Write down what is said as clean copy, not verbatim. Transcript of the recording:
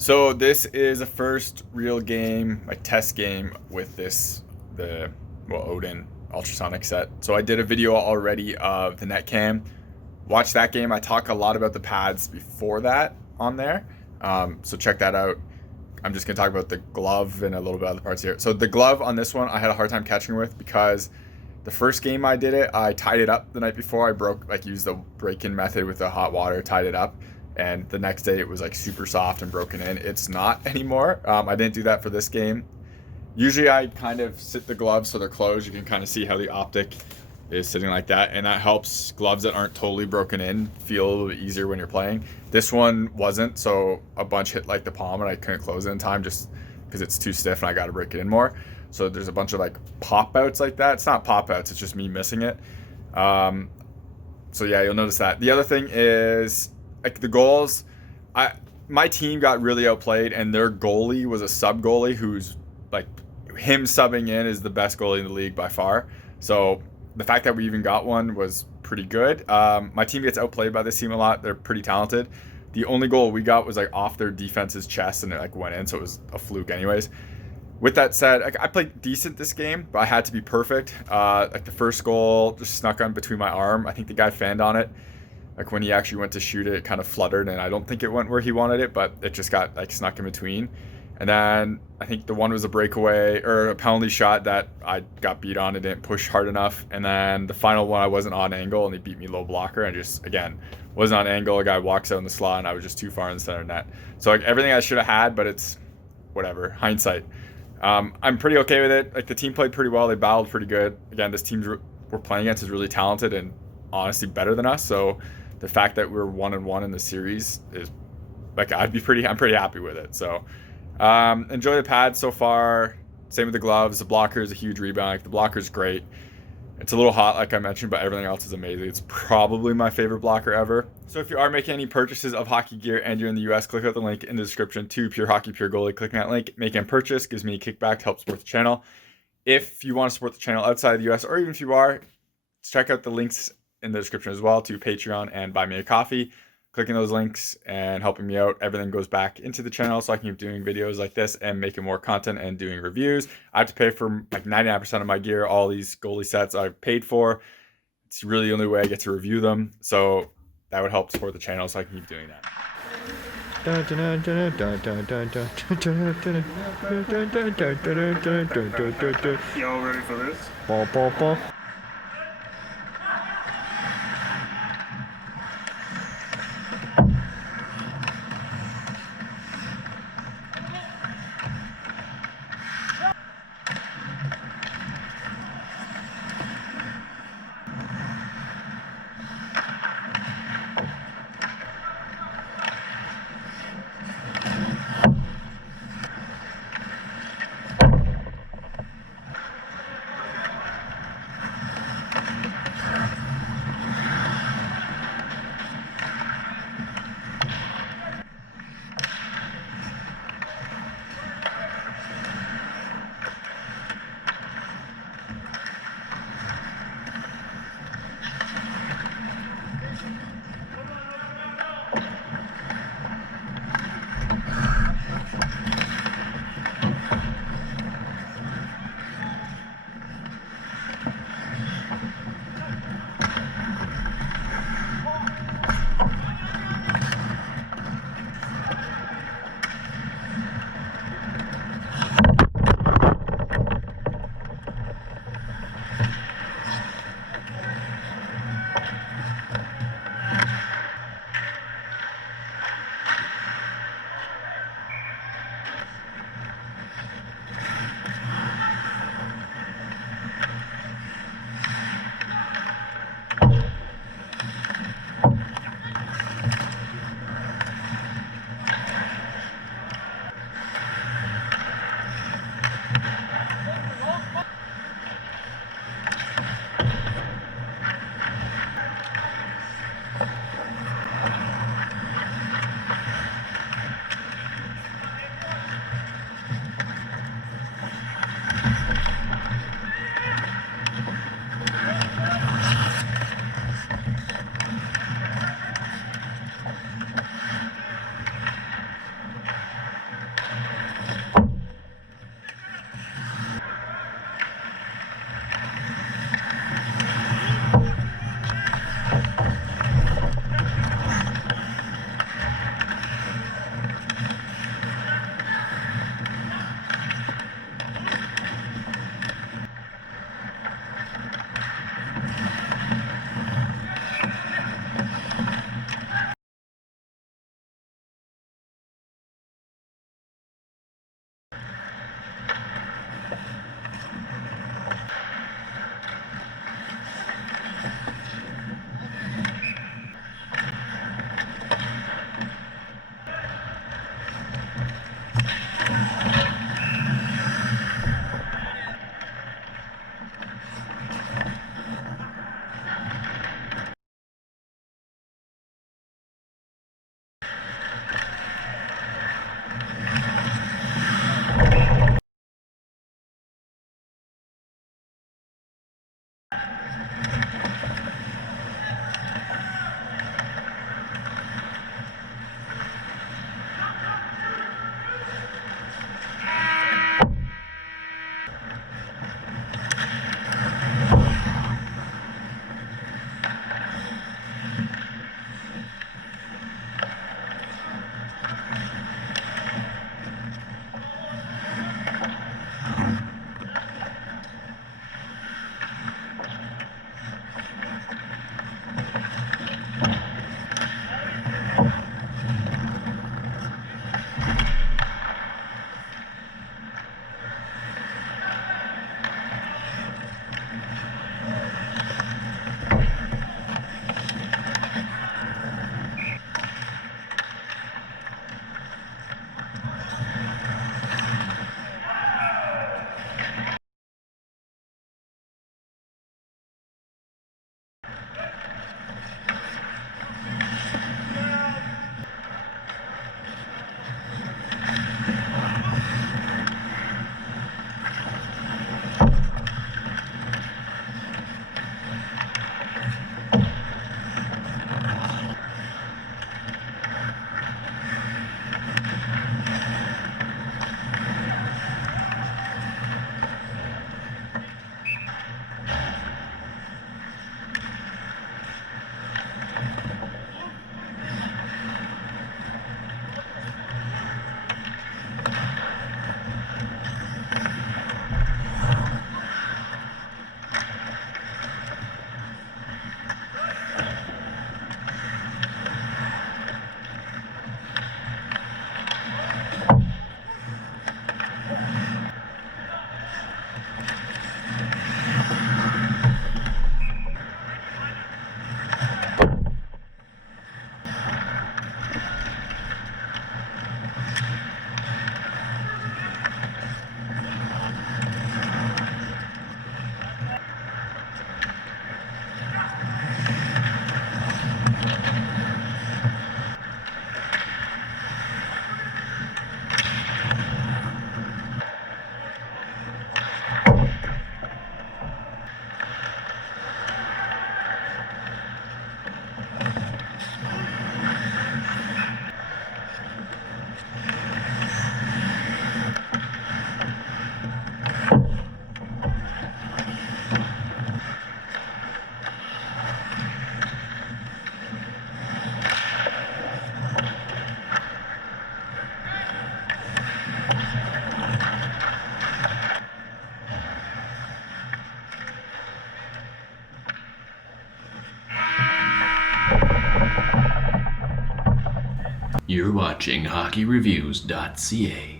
So this is a first real game, my test game with Odin Ultrasonic set. So I did a video already of the net cam. Watch that game. I talk a lot about the pads before that on there. So check that out. I'm just gonna talk about the glove and a little bit of the parts here. So the glove on this one, I had a hard time catching with because the first game I did it, I tied it up the night before. Used the break-in method with the hot water, tied it up. And the next day it was like super soft and broken in. It's not anymore. I didn't do that for this game. Usually I kind of sit the gloves so they're closed. You can kind of see how the optic is sitting like that, and that helps gloves that aren't totally broken in feel a little bit easier when you're playing. This one wasn't, so a bunch hit like the palm and I couldn't close it in time just because it's too stiff and I got to break it in more. So there's a bunch of like pop outs like that. It's not pop outs, it's just me missing it. So yeah, you'll notice that. The other thing is like the goals. My team got really outplayed, and their goalie was a sub goalie who's like, him subbing in is the best goalie in the league by far. So the fact that we even got one was pretty good. My team gets outplayed by this team a lot. They're pretty talented. The only goal we got was like off their defense's chest, and it like went in, so it was a fluke anyways. With that said, like, I played decent this game, but I had to be perfect. Like the first goal just snuck on between my arm. I think the guy fanned on it. Like when he actually went to shoot it, it kind of fluttered, and I don't think it went where he wanted it, but it just got like snuck in between. And then I think the one was a breakaway or a penalty shot that I got beat on. It didn't push hard enough. And then the final one, I wasn't on angle, and he beat me low blocker, and just, again, wasn't on angle. A guy walks out in the slot, and I was just too far in the center net. So like everything I should have had, but it's whatever, hindsight. I'm pretty okay with it. Like the team played pretty well. They battled pretty good. Again, this team we're playing against is really talented and honestly better than us. So the fact that we're 1-1 in the series is like, I'm pretty happy with it. So enjoy the pads so far. Same with the gloves. The blocker is a huge rebound. Like the blocker is great. It's a little hot, like I mentioned, but everything else is amazing. It's probably my favorite blocker ever. So if you are making any purchases of hockey gear and you're in the US, click out the link in the description to Pure Hockey Pure Goalie. Clicking that link, making a purchase gives me a kickback to help support the channel. If you want to support the channel outside of the US, or even if you are, check out the links in the description as well to Patreon and Buy Me a Coffee. Clicking those links and helping me out, everything goes back into the channel so I can keep doing videos like this and making more content and doing reviews. I have to pay for like 99% of my gear. All these goalie sets I've paid for. It's really the only way I get to review them. So that would help support the channel so I can keep doing that. Y'all ready for this? You're watching HockeyReviews.ca.